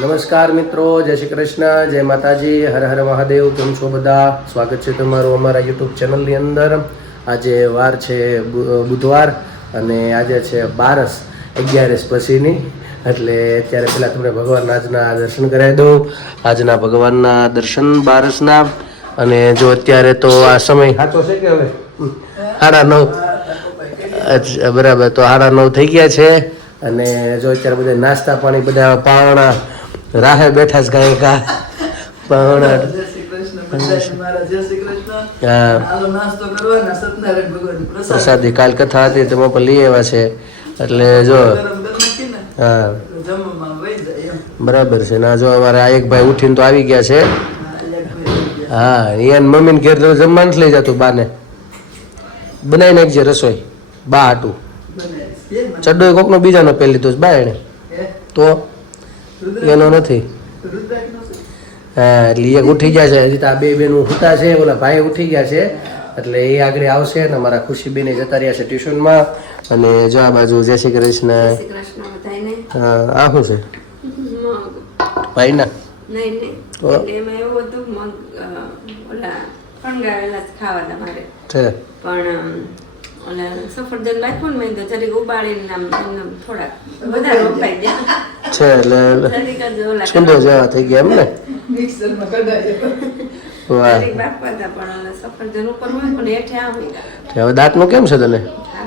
નમસ્કાર મિત્રો, જય શ્રી કૃષ્ણ, જય માતાજી, હર હર મહાદેવ, કેમ છો બધા? સ્વાગત છે તમારું અમારા યુટ્યુબ ચેનલની અંદર. આજે વાર છે બુધવાર અને આજે છે બારસ અગિયારસ પછીની. એટલે અત્યારે પહેલાં તમને ભગવાનના આજના દર્શન કરાવી દઉં. આજના ભગવાનના દર્શન બારસના. અને જો અત્યારે તો આ સમય સાચો છે કે હવે. સાડા નવ. બરાબર, તો સાડા નવ થઈ ગયા છે. અને જો અત્યારે બધા નાસ્તા પાણી બધા પાવણા રાહે બેઠા છે ગાયકા પણ પ્રસાદ. કાલ કથા હતી તેમાં પણ લઈ આવ્યા છે. એટલે જો હા. બરાબર છે. ના જો અમારે આ એક ભાઈ ઉઠીને તો આવી ગયા છે. હા, એક એને મમ્મીને ઘેર તો જમવાનું જ લઈ જતું બાને. બનાવી નાખજે રસોઈ. બા હાટું? ચડ્ડો કોકનો બીજાનો પહેલી તો બા એણે તો? એનો નથી. હા એટલે એક ઉઠી ગયા છે. હજી તો આ બે બેનું હુતા છે ઓલા ભાઈ ઉઠી ગયા છે. એટલે એ આગળ આવશે અને અમારા ખુશીબેને જતા રહ્યા છે ટ્યુશનમાં. અને જો આ બાજુ જય શ્રી કૃષ્ણ. આ શું છે? ભાઈ છે. પણ સફરજન નાખ્યું ને મેં તો જરીક ઉબાળીને આમ થોડાક વધારે વપાઈ ગયા. છે એટલે સુંદર જેવા થઈ ગયા એમ ને? મિક્સરમાં કઢાય. વાહ. જરીક બાફવા હતા પણ ઓલા સફરજન ઉપર હોય પણ હેઠે આવી ગયા તે હવે દાંતનું કેમ છે તને? હા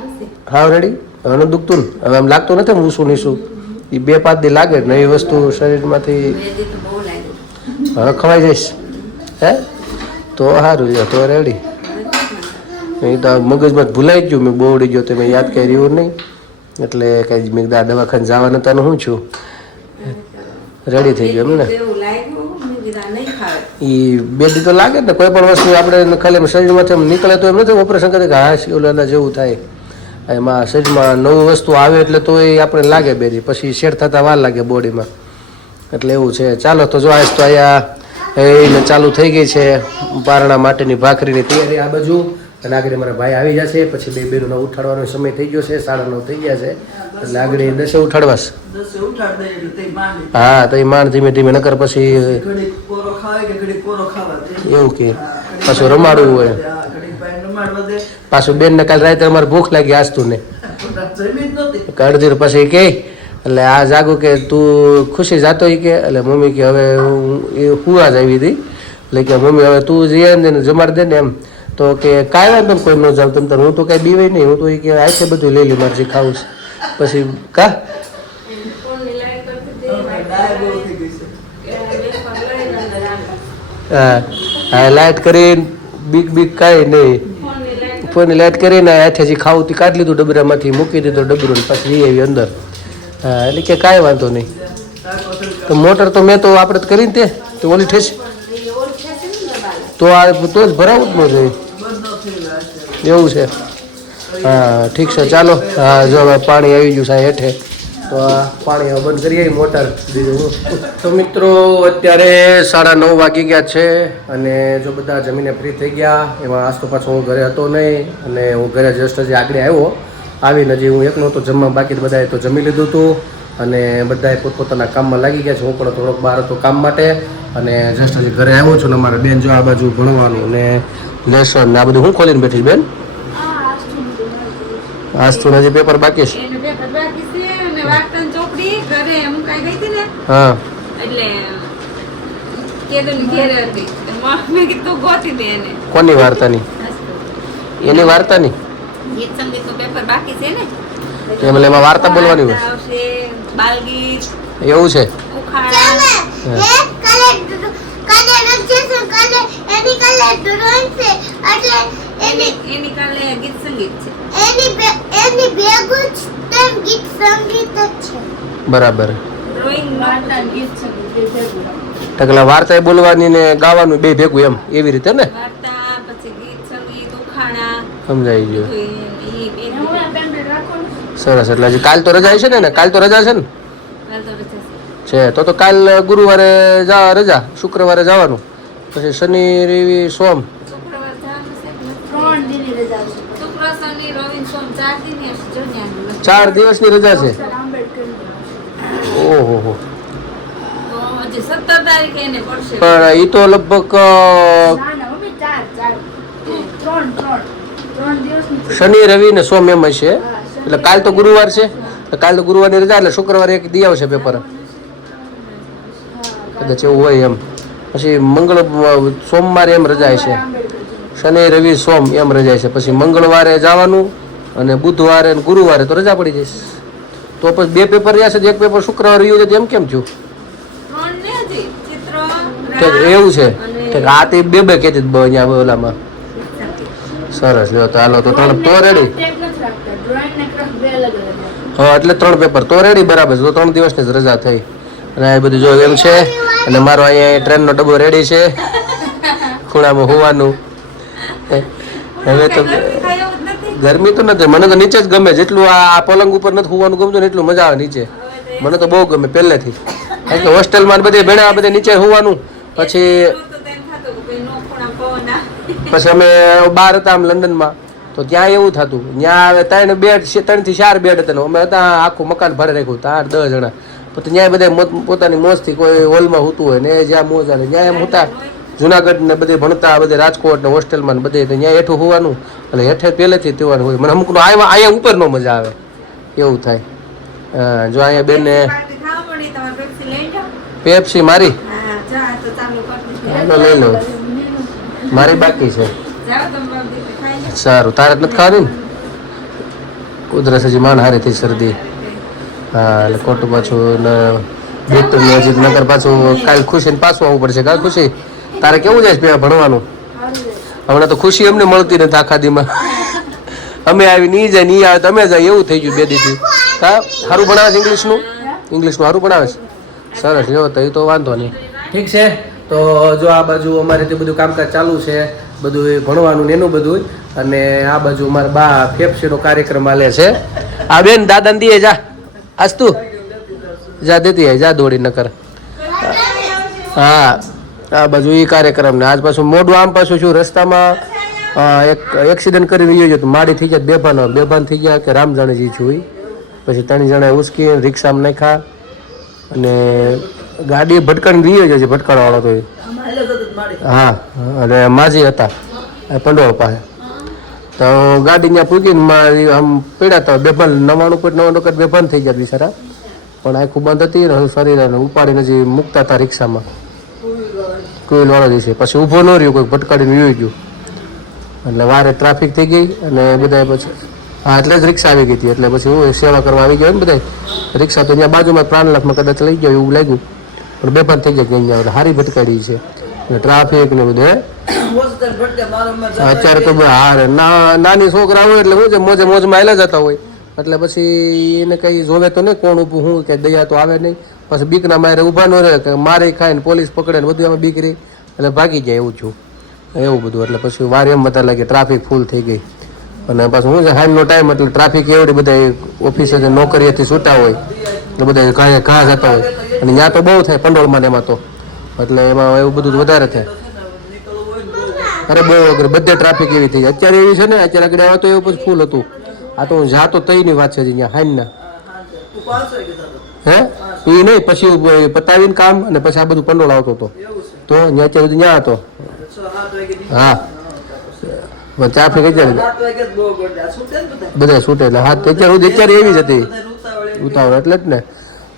હાવ રેડી હવે દુખતું ને? હવે આમ લાગતું નથી હું ઊંસું નીસું એ બે પાંચ દી લાગે નવી વસ્તુ શરીરમાંથી. બે દી તો બહુ લાગ્યું હવે ખવાઈ જઈશ. હે? તો સારું છે તો રેડી નહીં તો મગજમાં ભૂલાઈ ગયું મેં બોવડી ગયો તો મેં યાદ કરી રહ્યું નહીં. એટલે કઈ મેં કીધું આ દવાખાને જવાના તને હું છું. રેડી થઈ ગયો એમ ને? એ બે દી તો લાગે ને કોઈ પણ વસ્તુ આપણે ખાલી એમ શરીરમાંથી એમ નીકળે તો એમ નથી ઓપરેશન કરે કે હા શિવલાના જેવું થાય. એમાં શરીરમાં નવું વસ્તુ આવે એટલે તો એ આપણે લાગે બે દી પછી શેર થતાં વાર લાગે બોડીમાં. એટલે એવું છે. ચાલો તો જો આજ તો અહીંયા એને ચાલુ થઈ ગઈ છે. પારણા માટેની ભાખરીની તૈયારી આ બાજુ. અને આગળ મારા ભાઈ આવી જશે પછી બે બેનો ઉઠાડવાનો સમય થઈ ગયો છે સાડા નવ થઈ ગયા છે. એટલે આગળ એ દસે ઉઠાડવાશ. હા તો એ માણ ધીમે ધીમે નકર પછી. એવું કે. પાછું રમાડવું હોય. પાછું બેન ને કાલે રાતે અમારે ભૂખ લાગી આસતું ને અડધી પછી કે એટલે આ જાગું કે તું ખુશી જાતો કે. એટલે મમ્મી કે હવે હું એ હુવા જ આવી હતી. એટલે કે મમ્મી હવે તું જઈએ ને જમાડ દે ને એમ. તો કે કાંઈ વાંધો કોઈ ન જાવ તમ તાર. હું તો કાંઈ બીવાય નહીં. હું તો એ કે આખે બધું લઈ લી મારે જે ખાવું છે. પછી કા? હા, છે. લાઇટ કરીને બીક બીક કાંઈ નહીં. ફોન લાઇટ કરીને હાથે જે ખાવું તે કાઢી લીધું ડબરામાંથી મૂકી દીધો ડબરો પછી આવી અંદર. હા એટલે કે કાંઈ વાંધો નહીં. તો મોટર તો મેં તો આપણે કરીને તે તો ઓલી ઠેસ. છે તો આ તો જ ભરાવું જ ન જોઈએ. આ છે. એવું છે. હા, ઠીક છે. ચાલો, હા, જો પાણી આવી ગયું સાહેબ હેઠે. તો આ પાણી હવે બંધ કરીએ, મોટર બીજું તો મિત્રો, અત્યારે સાડા નવ વાગી ગયા છે અને જો બધા જમીને ફ્રી થઈ ગયા, એમાં આજ તો પાછો હું ઘરે હતો નહીં અને હું ઘરે જસ્ટ હજી આગળ આવ્યો. આવીને હજી હું એકનો તો જમવા બાકી બધાએ તો જમી લીધું હતું. અને બધાએ પોતપોતાના કામમાં લાગી ગયા છે. હું પણ થોડોક બહાર હતો કામ માટે અને જસ્ટ હજી ઘરે આવ્યો છું ને અમારે બેન જો આ બાજુ ભણવાનું ને લેસન ને આ બધું હું ખોલીને બેઠી બેન? આજ તો હજી પેપર બાકી છે. હા. કોની વાર્તાની? એની વાર્તાની? ગીત પેપર બાકી છે ને. એટલે એમાં વાર્તા બોલવાની હોય. એવું છે? ઉખાણા. એની એની કાલે ગીત સંગીત છે. બરાબર. એટલે વાર્તા એ બોલવાની ને ગાવાનું બે ભેગું એમ એવી રીતે ને? વાર્તા પછી ગીત સંગીત ઉખાણા. સમજાઈ ગયું. સરસ. એટલે હજી કાલ તો રજા છે ને ને કાલ તો રજા છે ને? છે. તો તો કાલ ગુરુવારે જા રજા. શુક્રવારે જવાનું. પછી શનિ રવિ સોમ. શુક્રવાર જવાનું છે કે નથી? શુક્ર શનિ રવિ સોમ ચાર દિવસની રજા છે? ઓહો હો તો પછી સત્તર તારીખે એને પડશે. પણ એ તો લગભગ અ, ના ના મમ્મી ચાર ચાર. ત્રણ ત્રણ. ત્રણ દિવસની છે. શનિ રવિ ને સોમ એમ હશે એટલે કાલ તો ગુરુવાર છે. એટલે કાલ તો ગુરુવારની રજા એટલે શુક્રવારે એક દી આવશે પેપર કદાચ એવું હોય એમ. પછી મંગળ સોમવારે એમ રજા છે. શનિ રવિ સોમ એમ રજા છે. પછી મંગળવારે જવાનું અને બુધવારે અને ગુરુવારે તો રજા પડી જઈશ તો પછી બે પેપર રહ્યા છે એક પેપર શુક્રવારે રહ્યું છે એમ કેમ થયું? એવું છે. આ તે બે બે અહીંયા ઓલામાં. સરસ લ્યો તો હાલો તો ત્રણ તો રેડી ટેપ નથી રાખતા ડ્રોઈંગ ને ક્રાફ્ટ બે અલગ અલગ હોય. હા એટલે ત્રણ પેપર તો રેડી બરાબર તો ત્રણ દિવસની જ રજા થઈ. અને આ બધું જો એમ છે અને મારો અહીંયા ટ્રેનનો ડબ્બો રેડી છે. ખૂણામાં હોવાનું. હવે તો ગરમી તો નથી. મને તો નીચે જ ગમે. જેટલું આ પલંગ ઉપર નથી હોવાનું ગમતું ને એટલું મજા આવે નીચે. મને તો બહુ ગમે પહેલેથી. કારણ કે હોસ્ટેલમાં બધે ભેણા બધે નીચે હોવાનું. પછી. પછી અમે બહાર હતા આમ લંડનમાં. તો ત્યાં એવું થતું. ત્યાં ત્રણ બેડ ત્રણથી ચાર બેડ હતા અમે હતા આખું મકાન ભરે રાખ્યું તાર દસ જણા. તો ત્યાં બધા પોતાની મોજથી કોઈ હોલમાં હોતું હોય ને જ્યાં મોજ આવે ત્યાં એમ હતા. જુનાગઢ ને બધે ભણતા બધે રાજકોટ ને હોસ્ટેલમાં ને બધે ત્યાં હેઠું હોવાનું. એટલે હેઠે પહેલેથી તેવાનું હોય. મને અમુકનું આવ્યા અહીંયા ઉપર નો મજા આવે. એવું થાય. જો અહીંયા બેને પેપ્સી મારી? લઈ લો મારી બાકી છે. સારું. તારે જ નથી ખાવાની ને? કુદરત હજી માન હારી થઈ શરદી. હા, એટલે ખોટું પાછું ને હજી નગર પાછું કાલ ખુશી ને પાછું આવવું પડશે. કાલ ખુશી? તારે કેવું જાય છે ભણવાનું? હમણાં તો ખુશી અમને મળતી નથી આખા દીમાં. અમે આવી નહીં જાય નહીં આવે તમે જાય. એવું થઈ ગયું બે દીથી. હા સારું ભણાવે છે ઇંગ્લિશનું? ઇંગ્લિશનું સારું ભણાવે છે? સરસ. જો, તો એ તો વાંધો નહીં. ઠીક છે. તો જો આ બાજુ અમારે તે બધું કામકાજ ચાલુ છે, બધું ભણવાનું ને એનું બધું. અને આ બાજુ મારા બા ફેફસીનો કાર્યક્રમ હાલે છે. આ બેન દાદાને દીએ જા. આજ તું. જા દેતી જા દોડી નકર. હા આ બાજુ એ કાર્યક્રમ ને. આજ પાછું મોડું આમ પાછું શું રસ્તામાં એક એક્સિડન્ટ કરી રહ્યો છે તો માડી થઈ ગયા બેભાન. બેભાન થઈ ગયા કે રામ જાણે જે છું. પછી ત્રણ જણા ઉસકી રિક્ષામાં નાખ્યા. અને ગાડી ભટકાણ રહ્યો છે ભટકાણવાળો તો. હા અને માજી હતા. પંડોળ પાસે. તો ગાડી ત્યાં પૂગીને મારી આમ પીડ્યા હતા બેભાન નવાણું કોઈ નવાણું કોઈ બેભાન થઈ ગયા બિચારા. પણ આખું બંધ હતી ને શરીર ઉપાડીને જે મૂકતા હતા રિક્ષામાં. કોઈ વાળો દિવસે પછી ઊભો ન રહ્યો, કોઈ ભટકાડીને વહી ગયું. એટલે વારે ટ્રાફિક થઈ ગઈ અને બધા પછી, હા, એટલે જ રિક્ષા આવી ગઈ હતી. એટલે પછી હું સેવા કરવા આવી ગયો ને બધા રિક્ષા તો ત્યાં બાજુમાં પ્રાણલાખમાં કદાચ લઈ ગયો એવું લાગ્યું. પણ બેભાન થઈ ગયા અહીંયા હારી ભટકાડી છે. ટ્રાફિક ને બધું. હે અત્યારે તો હારે. ના, નાની છોકરા હોય એટલે શું છે, મોજે મોજમાં એલા જતા હોય. એટલે પછી એને કઈ જોવે તો નહીં કોણ ઊભું, હું કે દયા તો આવે નહીં. પછી બીકના મારે ઊભા ન રહે, કે મારે ખાઈને પોલીસ પકડે ને બધું એમાં બીક રહી. એટલે ભાગી જાય એવું છું. એવું બધું. એટલે પછી વાર એમ બધા લાગે ટ્રાફિક ફૂલ થઈ ગઈ. અને પાછું શું છે હાઈનો ટાઈમ એટલે ટ્રાફિક એવડી બધા ઓફિસે નોકરીએથી છૂટા હોય, એટલે બધા ઘા જતા હોય. અને ત્યાં તો બહુ થાય, પંડોળમાં એમાં તો. એટલે એમાં એવું બધું વધારે થાય અરે બહુ અગર બધે ટ્રાફિક એવી થઈ અત્યારે એવી છે ને અત્યારે આગળ આવ્યો તો એવું પછી ફૂલ હતું. આ તો હું જાતો તઈની વાત છે અહીંયા હાઈનના. હે? એ નહીં પછી પતાવીને કામ અને પછી આ બધું પંડોળ આવતો હતો. તો અહીંયા અત્યારે ત્યાં હતો. હા. છૂટે ને બધા? છૂટે એટલે હા અત્યારે અત્યારે એવી જ હતી. ઉતાવળ એટલે જ ને.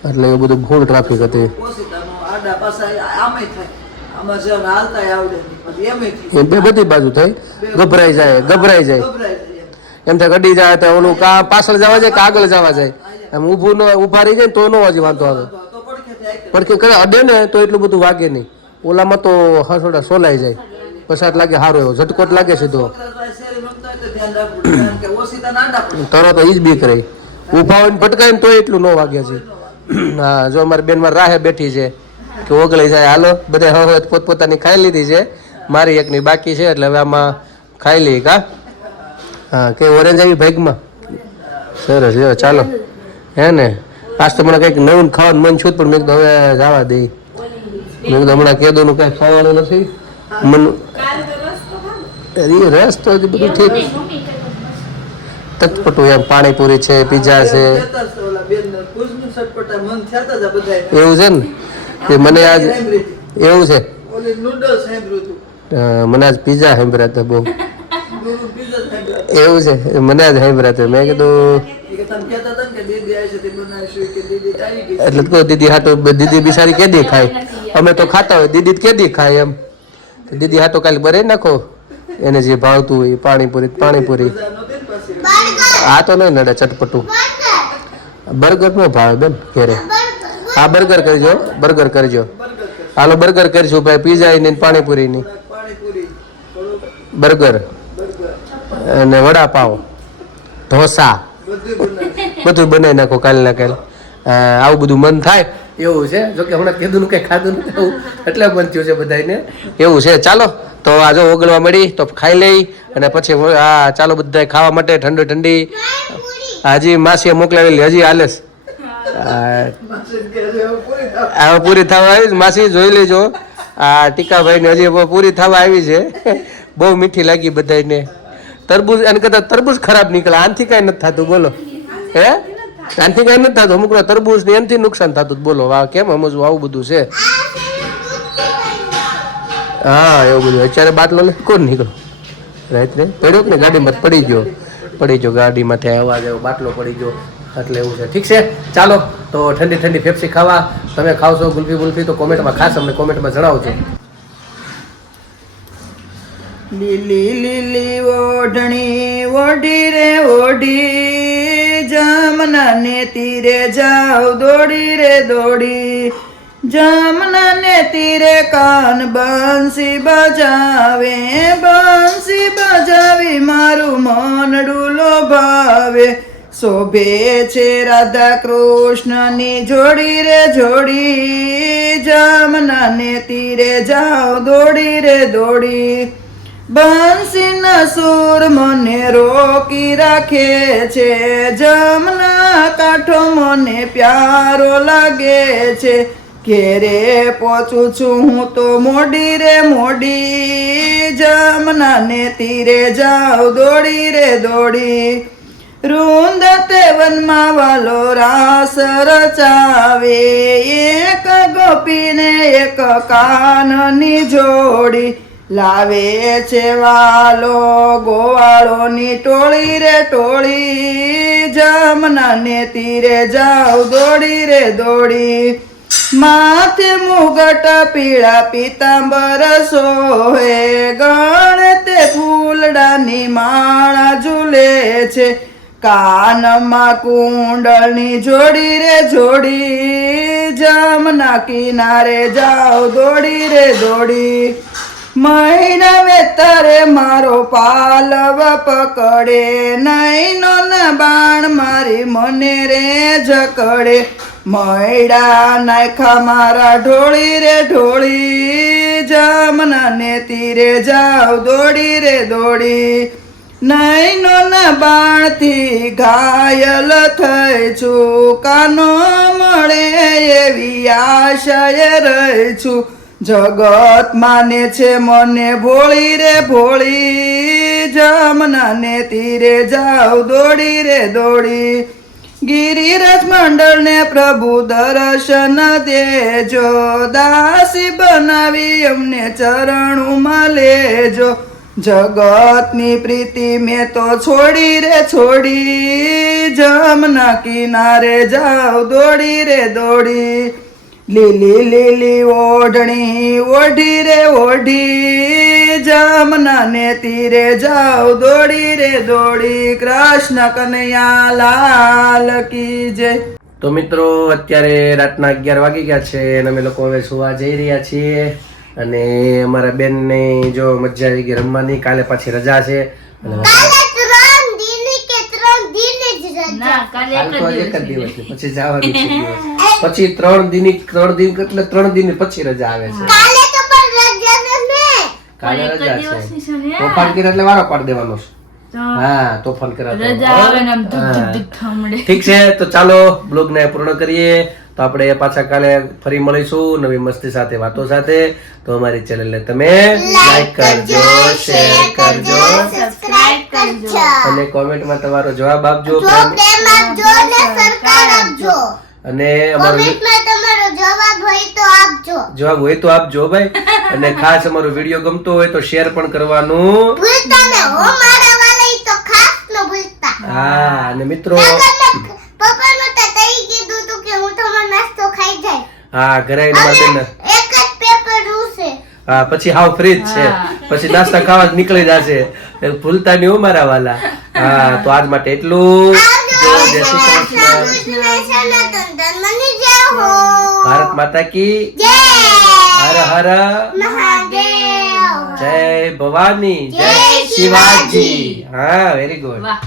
એટલે એવું બધું ફૂલ ટ્રાફિક હતી. આડા પાછા આમે થાય. આમાં આવડે પછી. એ બધી બાજુ થાય ગભરાઈ જાય ગભરાઈ જાય. એમ. થાય ગડી જાય તો ઓલું કા પાછળ જવા જાય કે આગળ જવા જાય? એમ. ઊભું ન ઊભા રહી જાય તો ન હજી વાંધો આવે. કે કરે અડે ને તો એટલું બધું વાગે નહીં. ઓલામાં તો હસોડા સોલાઈ જાય. પસાટ લાગે સારો એવો ઝટકોટ લાગે સીધો. તરત ઈ જ બીક રહી. ઊભા હોય ભટકાય ને તો એટલું ન વાગે છે હા જો અમારી બેન મારી રાહે બેઠી છે. કે ઓગળી જાય હાલો બધા હવે પોતપોતાની ખાઈ લીધી છે મારી એકની બાકી છે એટલે હવે આમાં ખાઈ લઈ કા હા કે ઓરેન્જ આવી ભેગમાં સરસ જો ચાલો હે ને આજ તો મને કંઈક નવું ખાવાનું મન છું પણ મેં કીધું હવે જવા દઈ મેં કીધું હમણાં કેદોનું કાંઈ ખાવાનું નથી મન રસ તો હજી બધું ઠીક તટપટું એમ પાણીપુરી છે પીઝા છે. એવું છે ને કે મને આજ એવું છે. મને આજ પીઝા સાંભળ્યા હતા બહુ. નૂડલ પીઝા સાંભળ્યા એવું છે મને આજ સાંભળ્યા હતા. મેં કીધું એટલે કે તમે કહેતા હતા ને કે દીદી આવી છે તે દીદી તારી ગઈ એટલે તો દીદી બિસારી બિચારી કેદી ખાય? અમે તો ખાતા હોય દીદી કેદી ખાય એમ. દીદી હા તો કાલે બરે નાખો. એને જે ભાવતું હોય એ પાણીપુરી પાણીપુરી. આ તો નહીં નડે ચટપટું. બર્ગર નો ભાવે બેન ઘેરે. હા બર્ગર કરજો બર્ગર કરજો. હાલો બર્ગર કરજો ભાઈ પીઝા ની પાણીપુરી ની બર્ગર અને વડાપાવ. ઢોસા. બધું બનાવી નાખો કાલે ના કાલે. આવું બધું મન થાય. એવું છે? જો કે હમણાં કીધું કઈ ખાધું નથી એટલે મન થયું છે બધાને એવું છે ચાલો. તો આ જો ઓગળવા મળી તો ખાઈ લઈ અને પછી હા ચાલો બધા ખાવા માટે ઠંડી ઠંડી. હજી માસીએ મોકલાવેલી હજી હાલે છે. આ માસી કે છે, હવે પૂરી થવા આવી. માસી જોઈ લેજો. આ ટીકાભાઈ ને હજી પૂરી થવા આવી છે. બહુ મીઠી લાગી બધાને તરબૂજ અને કદાચ તરબૂજ ખરાબ નીકળે. આનથી કાંઈ નથી થતું, બોલો. હે? આનથી કાંઈ નથી થતું. અમુક તરબૂજ ને એનથી નુકસાન થતું બોલો. વાહ, કેમ સમજવું આવું બધું છે? હા, એવું બધું. અત્યારે બાટલો લઈ કોણ નીકળો રાત્રે? પડ્યો કે ગાડીમાં પડી ગયો. પડી ગયો ગાડીમાંથી અવાજ આવ્યો. બાટલો પડી ગયો. એટલે એવું છે. ઠીક છે? ચાલો, તો ઠંડી ઠંડી ફેફસી ખાવા. તમે ખાવશો ગુલ્ફી ગુલ્ફી તો કોમેન્ટમાં ખાસ અમને કોમેન્ટમાં જણાવજો. લીલી લીલી ઓઢણી, ઓઢી રે, ઓઢી. જમના ને તીરે જાવ દોડી રે, દોડી. જમના ને તીરે કાન બંસી બજાવે, બંસી બજાવી મારું મનડું લોભાવે શોભે છે રાધા કૃષ્ણની જોડી રે જોડી જમના ને તીરે જાવ દોડી રે દોડી બંસીના સુર મને રોકી રાખે છે જમના કાંઠો મને પ્યારો લાગે છે ઘેરે પહોંચું છું હું તો મોડી રે મોડી જમના ને તીરે જાવ દોડી રે દોડી રૂંદ તે વનમાં વાલો રાસ રચાવે. એક ગોપીને એક કાનની જોડી લાવે છે વાલો. ગોવાળોની ટોળી રે ટોળી જમના ને તીરે જાવ દોડી રે દોડી. માથે મુગટ પીળા પીતાંબર સોહે. ગણ તે ફૂલડાની માળા ઝૂલે છે. કાનમાં કુંડળની જોડી રે જોડી જમના કિનારે જાઓ દોડી રે દોડી. મહિના વેતરે મારો પાલવ પકડે નૈનો ના બાણ મારી મને રે જકડે. મૈડા નાખા મારા ઢોળી રે ઢોળી, જમના ને તીરે જાવ દોડી રે દોડી. નૈનો ના બાણથી ઘાયલ થઈ છું કાનો મળે એવી આશય રહી છું. જગત માને છે મને ભોળી રે, ભોળી જમના ને તીરે જાવ, દોડી રે, દોડી. ગિરિરાજ મંડળ ને પ્રભુ દર્શન દેજો, દાસી બનાવી અમને ચરણુમાં લેજો. જગતની પ્રીતિ મેં તો છોડી રે, છોડી. જમના કિનારે જાવ, દોડી રે, દોડી. લીલી લીલી ઓઢણી, ઓઢી રે, ઓઢી. જમના ને તીરે જાવ, દોડી રે, દોડી. કૃષ્ણ કનૈયા લાલ કી જય. તો મિત્રો, અત્યારે રાતના અગિયાર વાગી ગયા છે અને અમે લોકો હવે સુવા જઈ રહ્યા છીએ. અને અમારા બેનને જો મજા આવી ગઈ રમવાની કાલે પાછી રજા છે. પછી જવાનું છે પછી ત્રણ દિન ત્રણ દિન એટલે ત્રણ દિન પછી રજા આવે છે. કાલે રજા છે. તોફાન કરે એટલે વારો પાડી દેવાનો છે. હા તોફાન કર્યા થામડે ઠીક છે તો ચાલો બ્લોગ ને પૂર્ણ કરીએ. તો આપણે પાછા કાલે ફરી મળીશું નવી મસ્તી સાથે વાતો સાથે. તો અમારી ચેનલને તમે લાઈક કરજો શેર કરજો સબસ્ક્રાઇબ કરજો. અને કોમેન્ટમાં તમારો જવાબ આપજો પ્રેમ આપજો ને સરકાર આપજો. અને અમારું જવાબ હોય તો આપજો. જવાબ હોય તો આપજો ભાઈ. અને ખાસ અમારો વીડિયો ગમતો હોય તો શેર પણ કરવાનું. ભૂલતા ને હો મારા વાલા તો ખાસ ન ભૂલતા. હા અને મિત્રો નકર પપ્પાનું તો તઈ કીધું તું કે હું તમારો નાસ્તો ખાઈ જાય હા ઘરે આવીને એક જ પેપર રૂસે હા પછી હાવ ફ્રી જ છે. પછી નાસ્તા ખાવા નીકળી જશે. એટલે ભૂલતા નહીં હો મારા વાલા. હા તો આજ માટે એટલું. ભારત માતા કી હર હર. જય ભવાની. જય જય શિવાજી. હા વેરી ગુડ વાહ.